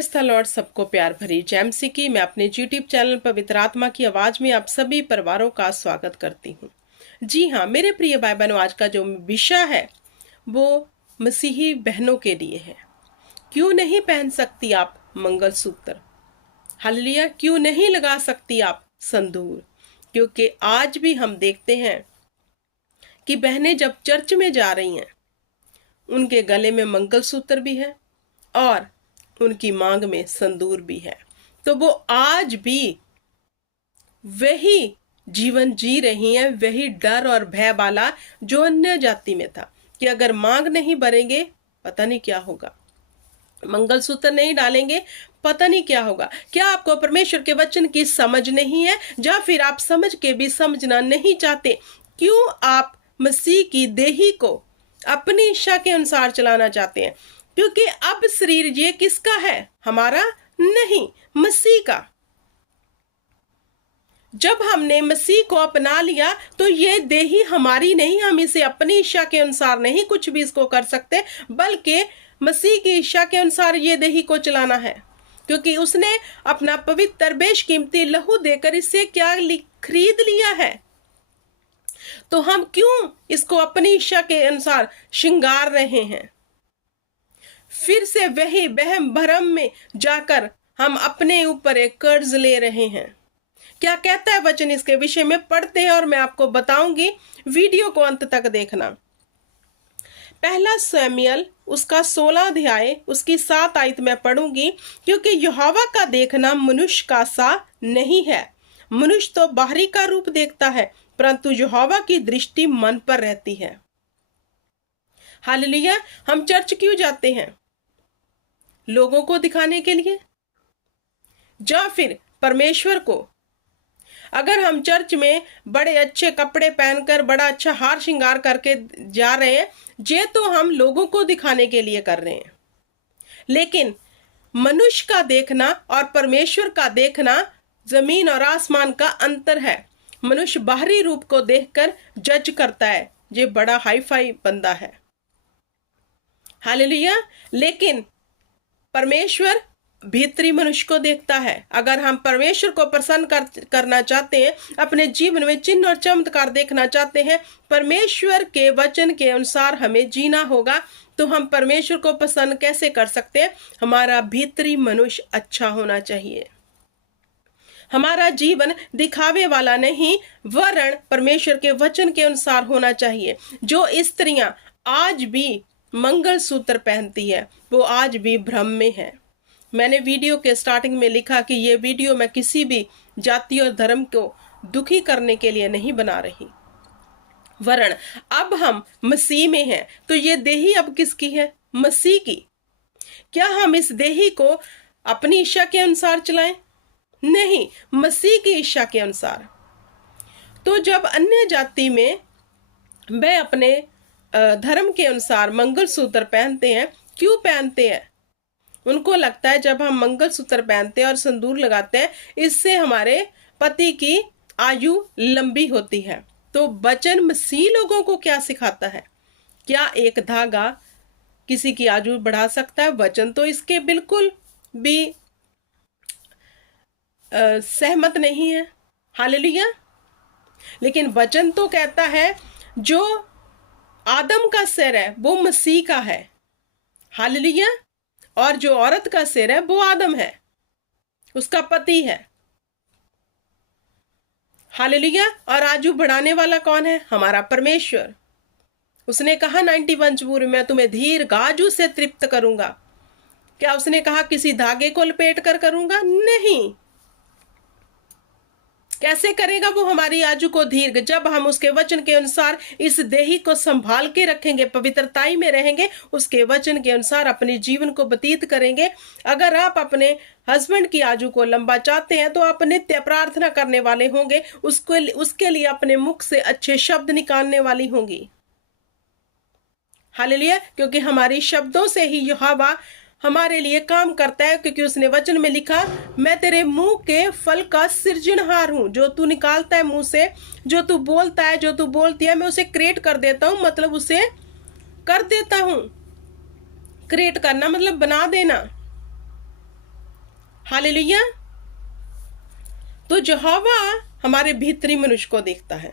Praise the Lord. सबको प्यार भरी जय मसीह की। मैं अपने यूट्यूब चैनल पवित्र आत्मा की आवाज में आप सभी परिवारों का स्वागत करती हूँ। जी हाँ, मेरे प्रिय भाई बहनों, आज का जो विषय है वो मसीही बहनों के लिए है। क्यों नहीं पहन सकती आप मंगलसूत्र? हालेलुया। क्यों नहीं लगा सकती आप संदूर? क्योंकि आज भी हम देखते हैं कि बहनें जब चर्च में जा रही हैं, उनके गले में मंगलसूत्र भी है और उनकी मांग में संदूर भी है। तो वो आज भी वही जीवन जी रही हैं, वही डर और भय वाला जो अन्य जाति में था कि अगर मांग नहीं भरेंगे पता नहीं क्या होगा, मंगलसूत्र नहीं डालेंगे पता नहीं क्या होगा। क्या आपको परमेश्वर के वचन की समझ नहीं है, या फिर आप समझ के भी समझना नहीं चाहते? क्यों आप मसीह की देही को अपनी इच्छा के अनुसार चलाना चाहते हैं? क्योंकि अब शरीर ये किसका है? हमारा नहीं, मसीह का। जब हमने मसीह को अपना लिया तो ये देही हमारी नहीं, हम इसे अपनी इच्छा के अनुसार नहीं कुछ भी इसको कर सकते, बल्कि मसीह की इच्छा के अनुसार ये देही को चलाना है। क्योंकि उसने अपना पवित्र बेशकीमती लहू देकर इससे क्या खरीद लिया है। तो हम क्यों इसको अपनी इच्छा के अनुसार श्रृंगार रहे हैं? फिर से वही वहम भरम में जाकर हम अपने ऊपर एक कर्ज ले रहे हैं। क्या कहता है वचन इसके विषय में? पढ़ते हैं और मैं आपको बताऊंगी। वीडियो को अंत तक देखना। पहला शमूएल उसका 16 अध्याय उसकी 7 आयत में पढ़ूंगी। क्योंकि यहोवा का देखना मनुष्य का सा नहीं है। मनुष्य तो बाहरी का रूप देखता है, परंतु यहोवा की दृष्टि मन पर रहती है। हालेलुया। हम चर्च क्यों जाते हैं? लोगों को दिखाने के लिए, या फिर परमेश्वर को? अगर हम चर्च में बड़े अच्छे कपड़े पहनकर बड़ा अच्छा हार श्रृंगार करके जा रहे हैं, ये तो हम लोगों को दिखाने के लिए कर रहे हैं। लेकिन मनुष्य का देखना और परमेश्वर का देखना जमीन और आसमान का अंतर है। मनुष्य बाहरी रूप को देखकर जज करता है, ये बड़ा हाई फाई बंदा है। हालेलुया। लेकिन परमेश्वर भीतरी मनुष्य को देखता है। अगर हम परमेश्वर को प्रसन्न करना चाहते हैं, अपने जीवन में चिन्ह और चमत्कार देखना चाहते हैं, परमेश्वर के वचन के अनुसार हमें जीना होगा। तो हम परमेश्वर को प्रसन्न कैसे कर सकते हैं? हमारा भीतरी मनुष्य अच्छा होना चाहिए। हमारा जीवन दिखावे वाला नहीं, वरन परमेश्वर के वचन के अनुसार होना चाहिए। जो स्त्रियां आज भी मंगलसूत्र पहनती है वो आज भी भ्रम में है। मैंने वीडियो के स्टार्टिंग में लिखा कि ये वीडियो मैं किसी भी जाति और धर्म को दुखी करने के लिए नहीं बना रही, वरन अब हम मसीह में हैं। तो ये देही अब किसकी है? मसीह की। क्या हम इस देही को अपनी इच्छा के अनुसार चलाएं? नहीं, मसीह की इच्छा के अनुसार। तो जब अन्य जाति में वे अपने धर्म के अनुसार मंगलसूत्र पहनते हैं, क्यों पहनते हैं? उनको लगता है जब हम मंगलसूत्र पहनते हैं और संदूर लगाते हैं, इससे हमारे पति की आयु लंबी होती है। तो वचन मसीह लोगों को क्या सिखाता है? क्या एक धागा किसी की आयु बढ़ा सकता है? वचन तो इसके बिल्कुल भी सहमत नहीं है। हालेलुया। लेकिन वचन तो कहता है जो आदम का सिर है वो मसीह का है। हालेलुया। और जो औरत का सिर है वो आदम है, उसका पति है। हालेलुया। और आयु बढ़ाने वाला कौन है? हमारा परमेश्वर। उसने कहा 91 जबूर में, मैं तुम्हें दीर्घ आयु से तृप्त करूंगा। क्या उसने कहा किसी धागे को लपेट कर करूंगा? नहीं। कैसे करेगा वो हमारी आयु को दीर्घ? जब हम उसके वचन के अनुसार इस देही को संभाल के रखेंगे, पवित्रताई में रहेंगे, उसके वचन के अनुसार अपने जीवन को व्यतीत करेंगे। अगर आप अपने हस्बैंड की आयु को लंबा चाहते हैं तो आप नित्य प्रार्थना करने वाले होंगे, उसके लिए अपने मुख से अच्छे शब्द निकालने वाली होंगी। हालेलुया। क्योंकि हमारी शब्दों से ही यहोवा हमारे लिए काम करता है। क्योंकि उसने वचन में लिखा, मैं तेरे मुंह के फल का सृजनहार हूं। जो तू निकालता है मुंह से, जो तू बोलता है, जो तू बोलती है, मैं उसे क्रिएट कर देता हूं। मतलब उसे कर देता हूं। क्रिएट करना मतलब बना देना। हालेलुया। तो यहोवा हमारे भीतरी मनुष्य को देखता है,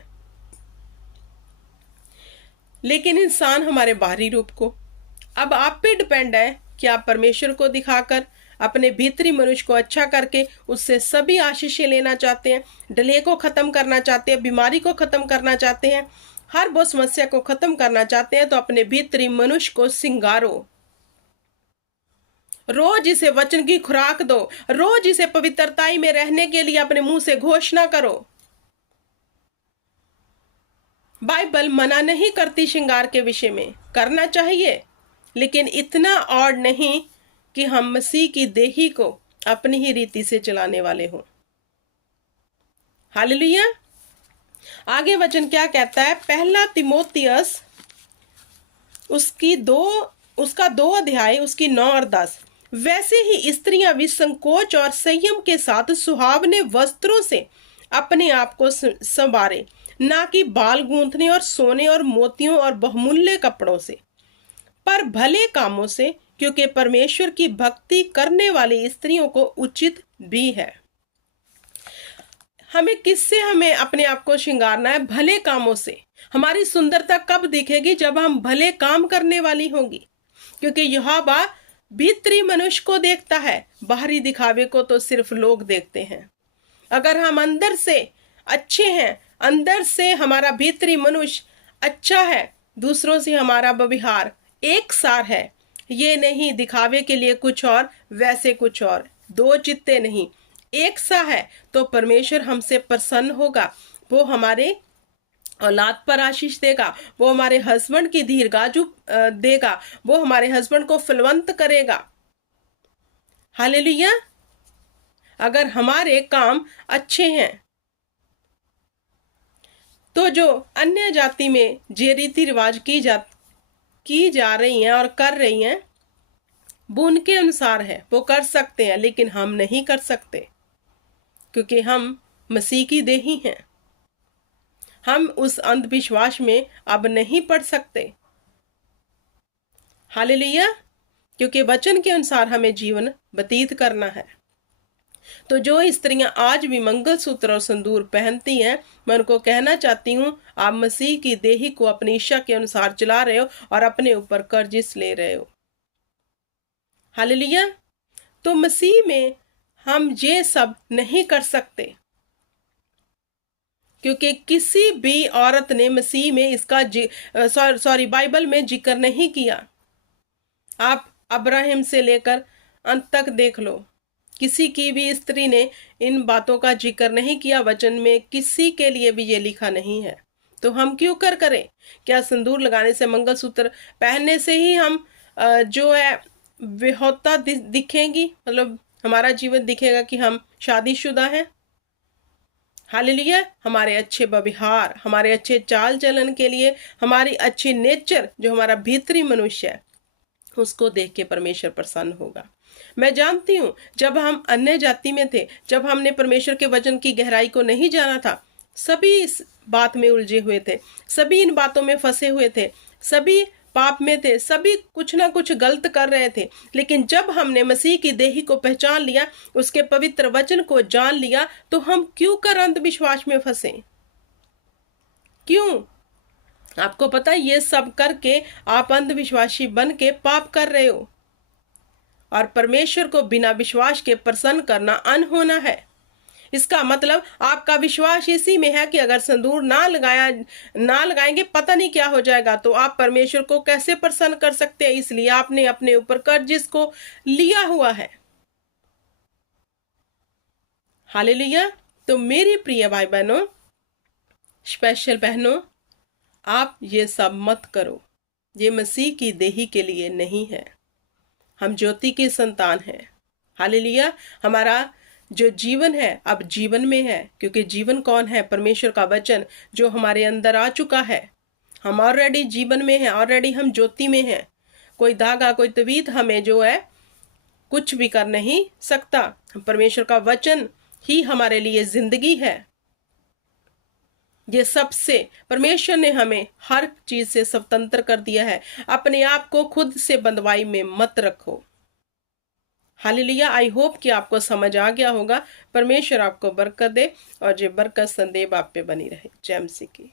लेकिन इंसान हमारे बाहरी रूप को। अब आप पे डिपेंड है कि आप परमेश्वर को दिखाकर अपने भीतरी मनुष्य को अच्छा करके उससे सभी आशीषें लेना चाहते हैं, डिले को खत्म करना चाहते हैं, बीमारी को खत्म करना चाहते हैं, हर वो समस्या को खत्म करना चाहते हैं, तो अपने भीतरी मनुष्य को सिंगारो। रोज इसे वचन की खुराक दो, रोज इसे पवित्रताई में रहने के लिए अपने मुंह से घोषणा करो। बाइबल मना नहीं करती श्रृंगार के विषय में, करना चाहिए, लेकिन इतना और नहीं कि हम मसीह की देही को अपनी ही रीति से चलाने वाले हों। हालेलुया। आगे वचन क्या कहता है? पहला तिमोथियस उसका 2 अध्याय उसकी 9 और 10। वैसे ही स्त्रियां भी संकोच और संयम के साथ सुहावने वस्त्रों से अपने आप को संवारे, ना कि बाल गूंथने और सोने और मोतियों और बहुमूल्य कपड़ों से, पर भले कामों से, क्योंकि परमेश्वर की भक्ति करने वाली स्त्रियों को उचित भी है। हमें अपने आप को श्रृंगारना है? भले कामों से। हमारी सुंदरता कब दिखेगी? जब हम भले काम करने वाली होंगी, क्योंकि यहोवा भीतरी मनुष्य को देखता है, बाहरी दिखावे को तो सिर्फ लोग देखते हैं। अगर हम अंदर से अच्छे हैं, अंदर से हमारा भीतरी मनुष्य अच्छा है, दूसरों से हमारा व्यवहार एक सार है, ये नहीं दिखावे के लिए कुछ और वैसे कुछ और, 2 चित्ते नहीं, एक सा है, तो परमेश्वर हमसे प्रसन्न होगा। वो हमारे औलाद पर आशीष देगा, वो हमारे हस्बैंड की दीर्घायु देगा, वो हमारे हस्बैंड को फलवंत करेगा। हालेलुया। अगर हमारे काम अच्छे हैं, तो जो अन्य जाति में जे रीति रिवाज की जा रही हैं और कर रही हैं, वो उनके अनुसार है, वो कर सकते हैं, लेकिन हम नहीं कर सकते, क्योंकि हम मसीह की देही हैं। हम उस अंधविश्वास में अब नहीं पड़ सकते। हालेलुया। क्योंकि वचन के अनुसार हमें जीवन व्यतीत करना है। तो जो स्त्रियां आज भी मंगलसूत्र और सिंदूर पहनती हैं, मैं उनको कहना चाहती हूं, आप मसीह की देही को अपनी इच्छा के अनुसार चला रहे हो और अपने ऊपर कर्ज ले रहे हो। हालेलुया। तो मसीह में हम ये सब नहीं कर सकते, क्योंकि किसी भी औरत ने मसीह में इसका बाइबल में जिक्र नहीं किया। आप अब्राहम से लेकर अंत तक देख लो, किसी की भी स्त्री ने इन बातों का जिक्र नहीं किया। वचन में किसी के लिए भी ये लिखा नहीं है, तो हम क्यों करें? क्या सिंदूर लगाने से, मंगलसूत्र पहनने से ही हम जो है विहोता दिखेंगी? मतलब हमारा जीवन दिखेगा कि हम शादीशुदा हैं? हालेलुया। हमारे अच्छे व्यवहार, हमारे अच्छे चाल चलन के लिए, हमारी अच्छी नेचर, जो हमारा भीतरी मनुष्य है, उसको देख के परमेश्वर प्रसन्न होगा। मैं जानती हूँ, जब हम अन्य जाति में थे, जब हमने परमेश्वर के वचन की गहराई को नहीं जाना था, सभी इस बात में उलझे हुए थे, सभी इन बातों में फंसे हुए थे, सभी पाप में थे, सभी कुछ ना कुछ गलत कर रहे थे। लेकिन जब हमने मसीह की देही को पहचान लिया, उसके पवित्र वचन को जान लिया, तो हम क्यों कर अंधविश्वास में फंसे? क्यों? आपको पता है, ये सब करके आप अंधविश्वासी बन के पाप कर रहे हो, और परमेश्वर को बिना विश्वास के प्रसन्न करना अनहोना है। इसका मतलब आपका विश्वास इसी में है कि अगर सिंदूर ना लगाएंगे पता नहीं क्या हो जाएगा, तो आप परमेश्वर को कैसे प्रसन्न कर सकते हैं? इसलिए आपने अपने ऊपर कर्ज को लिया हुआ है। हालेलुया। तो मेरी प्रिय भाई बहनों, स्पेशल बहनों, आप ये सब मत करो, ये मसीह की देही के लिए नहीं है। हम ज्योति की संतान हैं। हालेलुया। हमारा जो जीवन है अब जीवन में है, क्योंकि जीवन कौन है? परमेश्वर का वचन जो हमारे अंदर आ चुका है। हम ऑलरेडी जीवन में हैं, ऑलरेडी हम ज्योति में हैं। कोई धागा, कोई तवीत हमें जो है कुछ भी कर नहीं सकता। परमेश्वर का वचन ही हमारे लिए जिंदगी है। ये सबसे परमेश्वर ने हमें हर चीज से स्वतंत्र कर दिया है। अपने आप को खुद से बंधवाई में मत रखो। हालेलुया। आई होप कि आपको समझ आ गया होगा। परमेश्वर आपको बरकत दे और जो बरकत संदेव आप पे बनी रहे। जय मसीह की।